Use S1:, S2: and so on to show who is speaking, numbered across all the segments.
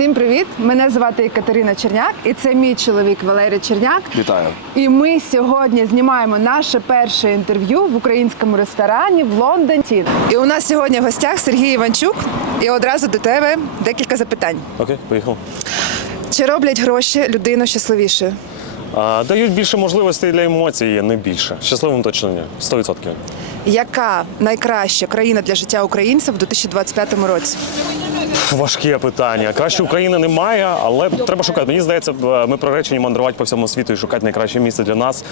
S1: Всім привіт! Мене звати Катерина Черняк, і це мій чоловік Валерій Черняк.
S2: Вітаю.
S1: І ми сьогодні знімаємо наше перше інтерв'ю в українському ресторані в Лондоні. І у нас сьогодні в гостях Сергій Іванчук. І одразу до тебе декілька запитань.
S3: Окей, поїхав.
S1: Чи роблять гроші людину щасливішою?
S3: А, дають більше можливостей для емоцій, не більше. Щасливим точно ні. 100%.
S1: Яка найкраща країна для життя українців у 2025 році?
S3: Важке питання. Краще України немає, але треба шукати. Мені здається, ми приречені мандрувати по всьому світу і шукати найкраще місце для нас.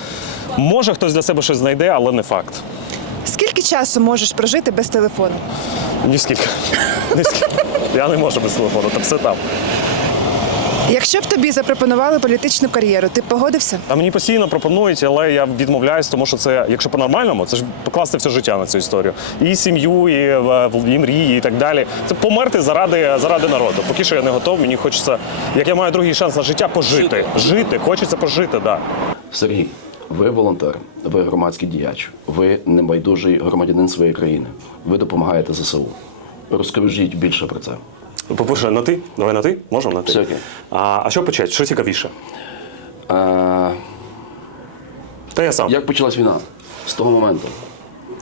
S3: Може, хтось для себе щось знайде, але не факт.
S1: Скільки часу можеш прожити без телефону?
S3: Ні скільки. Ні скільки. Я не можу без телефону, там все там.
S1: Якщо б тобі запропонували політичну кар'єру, ти б погодився?
S3: А мені постійно пропонують, але я відмовляюсь, тому що це, якщо по-нормальному, це ж покласти все життя на цю історію. І сім'ю, і, і мрії, і так далі. Це померти заради, заради народу. Поки що я не готов, мені хочеться, як я маю другий шанс на життя, пожити. Жити, хочеться пожити, так. Да.
S2: Сергій, ви волонтер, ви громадський діяч, ви небайдужий громадянин своєї країни. Ви допомагаєте ЗСУ. Розкажіть більше про це.
S3: По-перше, на ти? Давай на ти? Можемо на ти?
S2: Все окей.
S3: А, а що почати? Що цікавіше?
S2: Е,
S3: Та я сам.
S2: як почалась війна? З того моменту.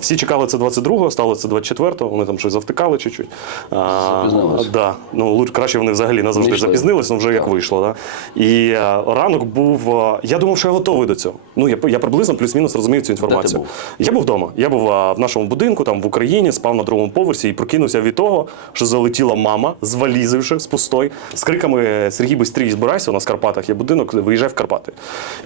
S3: Всі чекали це 22-го, стало це 24-го, вони там щось завтикали чуть-чуть. Да. Ну, лучше краще вони взагалі назавжди запізнились, ну вже як вийшло. Да? І е, ранок був. е, я думав, що я готовий до цього. Ну, я, я приблизно плюс-мінус розумів цю інформацію. Я був вдома. Я був е, в нашому будинку, там в Україні, спав на другому поверсі і прокинувся від того, що залетіла мама з валізи вже з пустой, з криками Сергій бистрій збирайся, у нас в Карпатах є будинок, виїжджай в Карпати.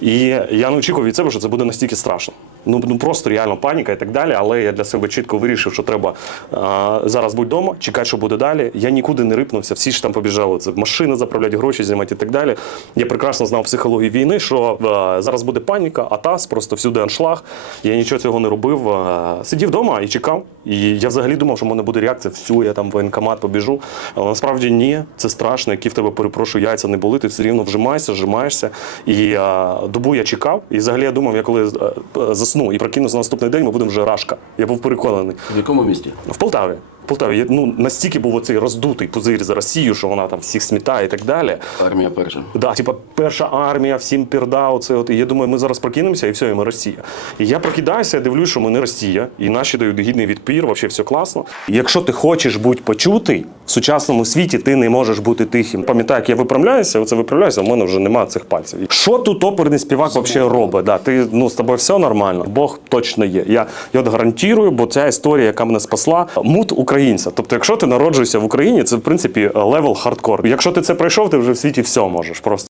S3: І я не очікував від себе, що це буде настільки страшно. Ну, ну просто реально паніка і так далі. Але я для себе чітко вирішив, що треба е, зараз будь вдома, чекати, що буде далі. Я нікуди не рипнувся, всі ж там побіжали. Це машини заправляти, гроші знімати і так далі. Я прекрасно знав психологію війни, що е, зараз буде паніка, атас, просто всюди аншлаг. Я нічого цього не робив. Е, сидів вдома і чекав. І я взагалі думав, що в мене буде реакція, всю, я там в воєнкомат побіжу. Але насправді ні, це страшно, які в тебе перепрошую, яйця не були, ти все рівно вжимаєшся, вжимаєшся. І е, добу я чекав. І взагалі я думав, я коли засну і прокинуся на наступний день, ми будемо вже рашка. Я був переконаний.
S2: В якому місті?
S3: В Полтаві. Полтаві Я, ну, настільки був оцей роздутий пузир за Росію, що вона там всіх смітає і так далі.
S2: Армія перша.
S3: Да, типа перша армія, всім пірда, оце от. І я думаю, ми зараз прокинемося і все, і ми Росія. І я прокидаюся, я дивлюсь, що ми не Росія, і наші дають гідний відпір, взагалі все класно. І якщо ти хочеш бути почутий в сучасному світі, ти не можеш бути тихим. Пам'ятаю, як я виправляюся, оце виправляюся, в мене вже немає цих пальців. Що тут оперний співак взагалі робить? Да, ти ну з тобою все нормально. Бог точно є. Я, я от гарантую, бо ця історія, яка мене спасла, мут українця. Тобто, якщо ти народжуєшся в Україні, це в принципі левел хардкор. Якщо ти це пройшов, ти вже в світі все можеш. Просто